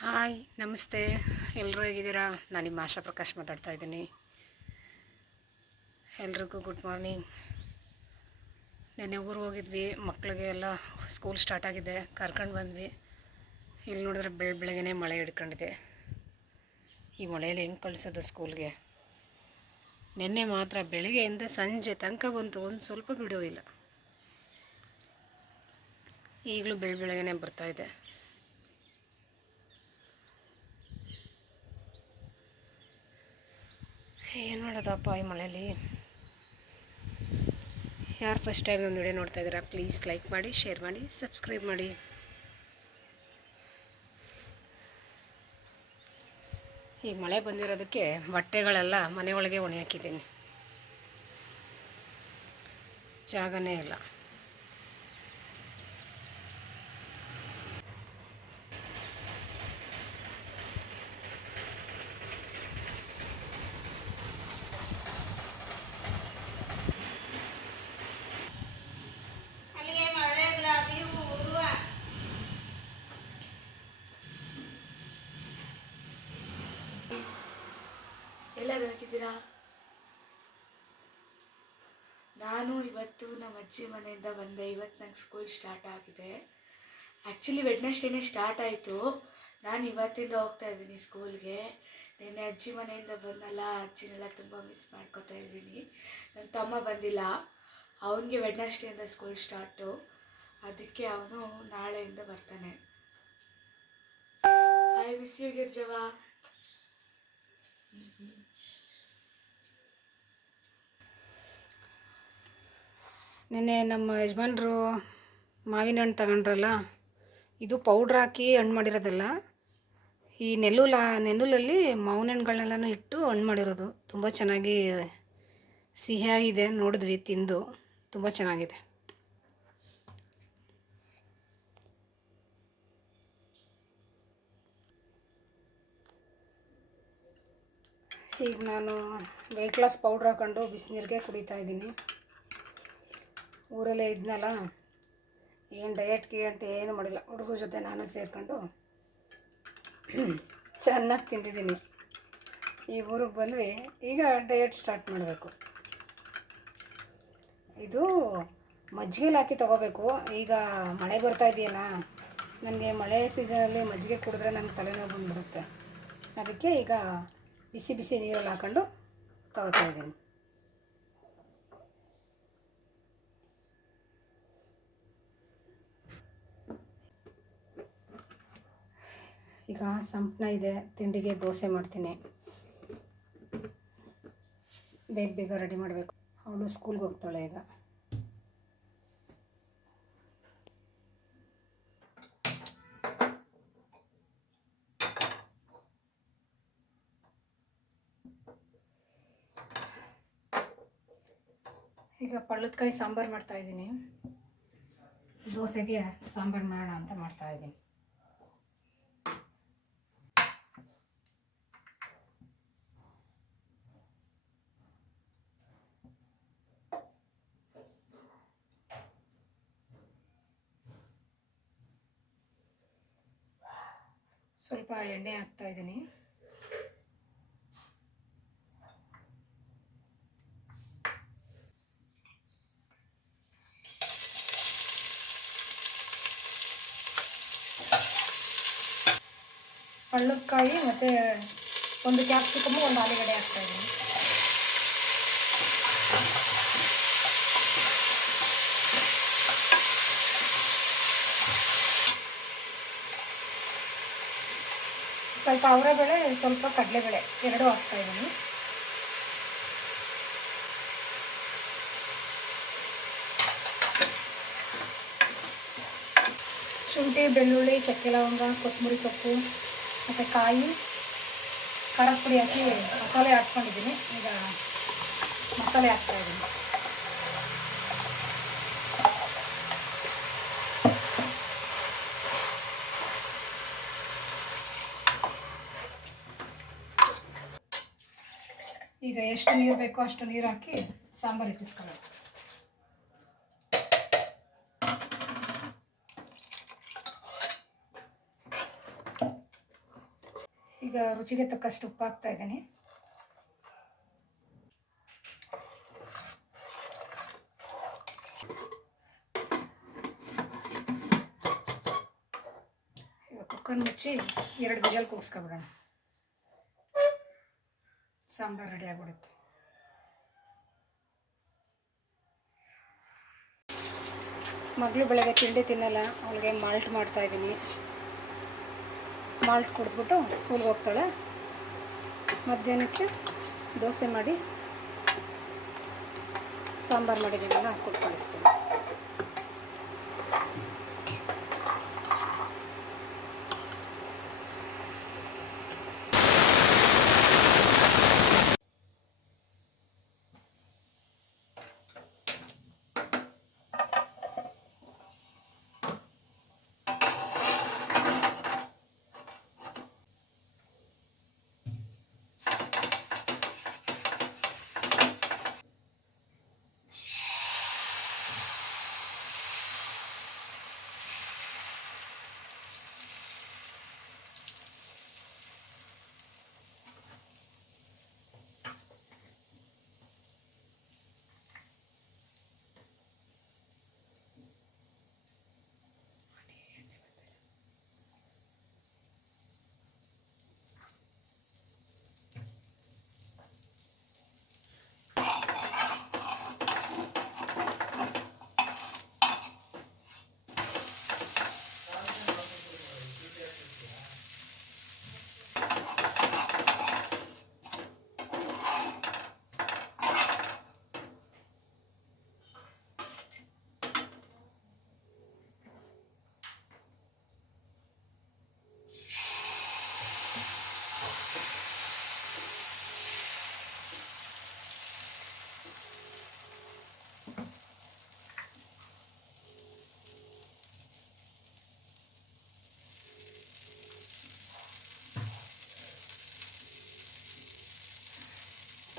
Hi ನಮಸ್ತೆ, ಎಲ್ಲರೂ ಹೇಗಿದ್ದೀರಾ? ನಾನು ನಿಮ್ಮ ಆಶಾ ಪ್ರಕಾಶ್ ಮಾತಾಡ್ತಾ ಇದ್ದೀನಿ. ಎಲ್ರಿಗೂ ಗುಡ್ ಮಾರ್ನಿಂಗ್. ನೆನ್ನೆ ಊರಿಗೆ ಹೋಗಿದ್ವಿ, ಮಕ್ಕಳಿಗೆ ಎಲ್ಲ ಸ್ಕೂಲ್ ಸ್ಟಾರ್ಟ್ ಆಗಿದೆ, ಕರ್ಕೊಂಡು ಬಂದ್ವಿ. ಇಲ್ಲಿ ನೋಡಿದ್ರೆ ಬೆಳಗ್ಗೆನೇ ಮಳೆ ಹಿಡ್ಕೊಂಡಿದೆ. ಈ ಮಳೆಯಲ್ಲಿ ಹೆಂಗೆ ಕಳಿಸೋದು ಸ್ಕೂಲ್ಗೆ? ನೆನ್ನೆ ಮಾತ್ರ ಬೆಳಗ್ಗೆಯಿಂದ ಸಂಜೆ ತನಕ ಬಂತು, ಒಂದು ಸ್ವಲ್ಪ ಬಿಡೋ ಇಲ್ಲ. ಈಗಲೂ ಬೆಳಗ್ಗೆನೇ ಬರ್ತಾಯಿದೆ. ಏನು ಮಾಡೋದಪ್ಪ ಈ ಮಳೆಯಲ್ಲಿ? ಯಾರು ಫಸ್ಟ್ ಟೈಮ್ ನಮ್ಮ ವಿಡಿಯೋ ನೋಡ್ತಾ ಇದ್ದೀರಾ, ಪ್ಲೀಸ್ ಲೈಕ್ ಮಾಡಿ, ಶೇರ್ ಮಾಡಿ, ಸಬ್ಸ್ಕ್ರೈಬ್ ಮಾಡಿ. ಈ ಮಳೆ ಬಂದಿರೋದಕ್ಕೆ ಬಟ್ಟೆಗಳೆಲ್ಲ ಮನೆಯೊಳಗೆ ಒಣಗಿ ಹಾಕಿದ್ದೀನಿ, ಜಾಗನೇ ಇಲ್ಲ. ಎಲ್ಲರೂ ಹಾಕಿದ್ದೀರಾ? ನಾನು ಇವತ್ತು ನಮ್ಮ ಅಜ್ಜಿ ಮನೆಯಿಂದ ಬಂದೆ. ಇವತ್ತು ನಂಗೆ ಸ್ಕೂಲ್ ಸ್ಟಾರ್ಟ್ ಆಗಿದೆ. ಆ್ಯಕ್ಚುಲಿ ವೆಡ್ನೆಸ್ಡೇನೇ ಸ್ಟಾರ್ಟ್ ಆಯಿತು. ನಾನು ಇವತ್ತಿಂದ ಹೋಗ್ತಾ ಇದ್ದೀನಿ ಸ್ಕೂಲ್ಗೆ. ನೆನ್ನೆ ಅಜ್ಜಿ ಮನೆಯಿಂದ ಬಂದಲ್ಲ, ಅಜ್ಜಿನೆಲ್ಲ ತುಂಬ ಮಿಸ್ ಮಾಡ್ಕೋತಾ ಇದ್ದೀನಿ. ನನ್ನ ತಮ್ಮ ಬಂದಿಲ್ಲ, ಅವನಿಗೆ ವೆಡ್ನೆಸ್ಡೇಯಿಂದ ಸ್ಕೂಲ್ ಸ್ಟಾರ್ಟು, ಅದಕ್ಕೆ ಅವನು ನಾಳೆಯಿಂದ ಬರ್ತಾನೆ. ಐ ಮಿಸ್ ಯು ಗಿರ್ಜವ. ನೆನ್ನೆ ನಮ್ಮ ಯಜಮಾನ್ರು ಮಾವಿನ ಹಣ್ಣು ತಗೊಂಡ್ರಲ್ಲ, ಇದು ಪೌಡ್ರ್ ಹಾಕಿ ಹಣ್ಣು ಮಾಡಿರೋದಲ್ಲ, ಈ ನೆಲ್ಲೂಲಲ್ಲಿ ಮಾವಿನ ಹಣ್ಣುಗಳನ್ನೆಲ್ಲನೂ ಇಟ್ಟು ಹಣ್ಣು ಮಾಡಿರೋದು. ತುಂಬ ಚೆನ್ನಾಗಿ ಸಿಹಿಯಾಗಿದೆ, ನೋಡಿದ್ವಿ, ತಿಂದು ತುಂಬ ಚೆನ್ನಾಗಿದೆ. ಈಗ ನಾನು ವೆಯ್ಟ್ ಲಾಸ್ ಪೌಡ್ರ್ ಹಾಕೊಂಡು ಬಿಸಿನೀರಿಗೆ ಕುಡಿತಾ ಇದ್ದೀನಿ. ಊರಲ್ಲೇ ಇದ್ನಲ್ಲ, ಏನು ಡಯಟ್ ಏನು ಮಾಡಿಲ್ಲ. ಹುಡುಗರ ಜೊತೆ ನಾನು ಸೇರಿಕೊಂಡು ಚೆನ್ನಾಗಿ ತಿಂದಿದ್ದೀನಿ. ಈ ಊರಿಗೆ ಬಂದ್ವಿ, ಈಗ ಡಯಟ್ ಸ್ಟಾರ್ಟ್ ಮಾಡಬೇಕು. ಇದು ಮಜ್ಜಿಗೆಲಿ ಹಾಕಿ ತೊಗೋಬೇಕು. ಈಗ ಮಳೆ ಬರ್ತಾ ಇದೆಯಲ್ಲ, ನನಗೆ ಮಳೆ ಸೀಸನಲ್ಲಿ ಮಜ್ಜಿಗೆ ಕುಡಿದ್ರೆ ನನಗೆ ತಲೆನೋವು ಬಂದುಬಿಡುತ್ತೆ. ಅದಕ್ಕೆ ಈಗ ಬಿಸಿ ಬಿಸಿ ನೀರಲ್ಲಿ ಹಾಕೊಂಡು ತೊಗೋತಾ ಇದ್ದೀನಿ. ಈಗ ಸಂಪಣ ಇದೆ, ತಿಂಡಿಗೆ ದೋಸೆ ಮಾಡ್ತೀನಿ. ಬೇಗ ಬೇಗ ರೆಡಿ ಮಾಡಬೇಕು, ಅವಳು ಸ್ಕೂಲ್ಗೆ ಹೋಗ್ತಾಳೆ ಈಗ. ಈಗ ಪಳ್ಳದಕಾಯಿ ಸಾಂಬಾರು ಮಾಡ್ತಾಯಿದ್ದೀನಿ. ದೋಸೆಗೆ ಸಾಂಬಾರು ಮಾಡೋಣ ಅಂತ ಮಾಡ್ತಾಯಿದ್ದೀನಿ. ಸ್ವಲ್ಪ ಎಣ್ಣೆ ಹಾಕ್ತಾಯಿದ್ದೀನಿ. ಪಳ್ಳದಕಾಯಿ ಮತ್ತು ಒಂದು ಕ್ಯಾಪ್ಸಿಕಮ್ಮು, ಒಂದು ಆಲೂಗಡ್ಡೆ ಹಾಕ್ತಾಯಿದ್ದೀನಿ. ಸ್ವಲ್ಪ ಅವರೆಬೇಳೆ, ಸ್ವಲ್ಪ ಕಡಲೆಬೇಳೆ ಎರಡೂ ಹಾಕ್ತಾಯಿದ್ದೀನಿ. ಶುಂಠಿ, ಬೆಳ್ಳುಳ್ಳಿ, ಚಕ್ಕೆ ಲವಂಗ, ಕೊತ್ತಂಬರಿ ಸೊಪ್ಪು ಮತ್ತು ಕಾಯಿ, ಖಾರದ ಪುಡಿ ಹಾಕಿ ಮಸಾಲೆ ಆಡಿಸ್ಕೊಂಡಿದ್ದೀನಿ. ಈಗ ಮಸಾಲೆ ಹಾಕ್ತಾಯಿದ್ದೀನಿ. ಈಗ ಎಷ್ಟು ನೀರು ಬೇಕೋ ಅಷ್ಟು ನೀರು ಹಾಕಿ ಸಾಂಬಾರು ಹೆಚ್ಚಿಸ್ಕೊಳ್ಳೋದು. ಈಗ ರುಚಿಗೆ ತಕ್ಕಷ್ಟು ಉಪ್ಪು ಹಾಕ್ತಾ ಇದ್ದೀನಿ. ಈಗ ಕುಕ್ಕರ್ ಮುಚ್ಚಿ 2 ವಿಜಲ್ ಕೂಗಿಸ್ಕೊಬಿಡೋಣ. ಸಾಂಬಾರು ರೆಡಿ ಆಗಿಬಿಡುತ್ತೆ. ಮಗಳು ಬೆಳಗ್ಗೆ ತಿಂಡಿ ತಿನ್ನಲ್ಲ, ಅವಳಿಗೆ ಮಾಲ್ಟ್ ಮಾಡ್ತಾಯಿದ್ದೀನಿ. ಮಾಲ್ಟ್ ಕುಡಿದ್ಬಿಟ್ಟು ಸ್ಕೂಲ್ಗೆ ಹೋಗ್ತಾಳೆ. ಮಧ್ಯಾಹ್ನಕ್ಕೆ ದೋಸೆ ಮಾಡಿ ಸಾಂಬಾರು ಮಾಡಿದ್ದೀನಲ್ಲ ಕೊಟ್ಟು ಕಳಿಸ್ತೀನಿ.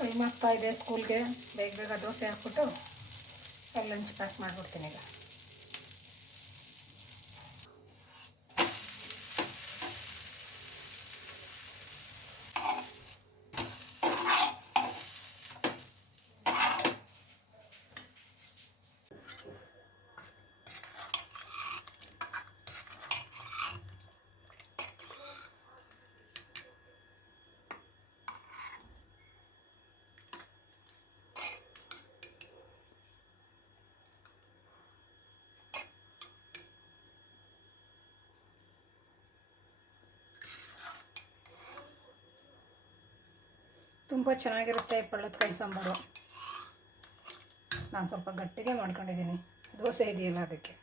ಟೈಮ್ ಆಗ್ತಾಯಿದೆ ಸ್ಕೂಲ್ಗೆ. ಬೇಗ ಬೇಗ ದೋಸೆ ಹಾಕ್ಬಿಟ್ಟು ಲಂಚ್ ಪ್ಯಾಕ್ ಮಾಡಿಬಿಡ್ತೀನಿ ಈಗ. ತುಂಬ ಚೆನ್ನಾಗಿರುತ್ತೆ ಪಳ್ಳದಕಾಯಿ ಸಾಂಬಾರು. ನಾನು ಸ್ವಲ್ಪ ಗಟ್ಟಿಗೆ ಮಾಡ್ಕೊಂಡಿದ್ದೀನಿ, ದೋಸೆ ಇದೆಯಲ್ಲ ಅದಕ್ಕೆ.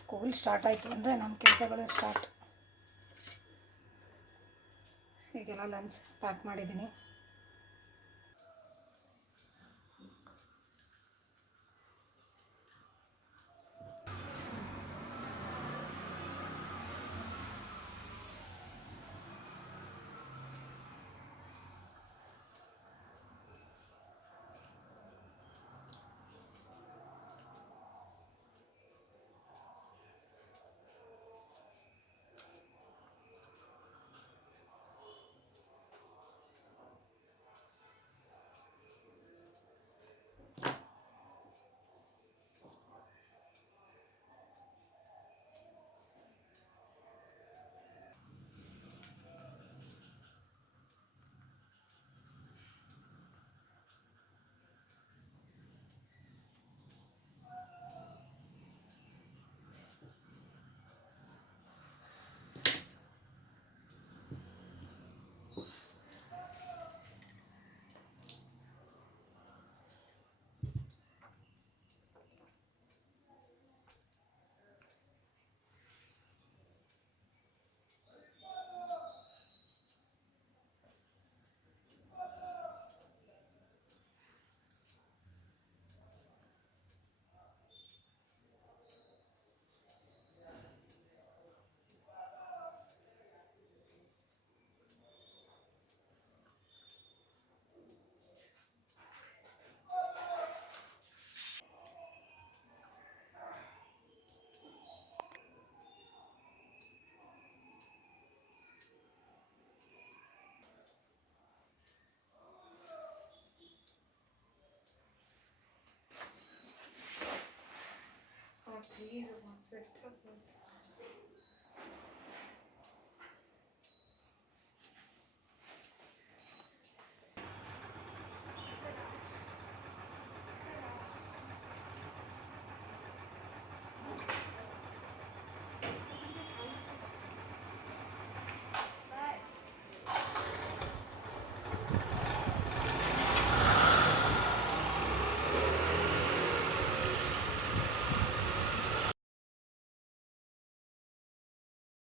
ಸ್ಕೂಲ್ ಸ್ಟಾರ್ಟ್ ಆಯಿತು ಅಂದರೆ ನಮ್ಮ ಕೆಲಸಗಳು ಸ್ಟಾರ್ಟ್. ಈಗೆಲ್ಲ ಲಂಚ್ ಪ್ಯಾಕ್ ಮಾಡಿದ್ದೀನಿ. ಪ್ಲೀಸ್ ಅಮ್ಮ ಸ್ವೆಟ್ ಆಗ್ಬೋದು.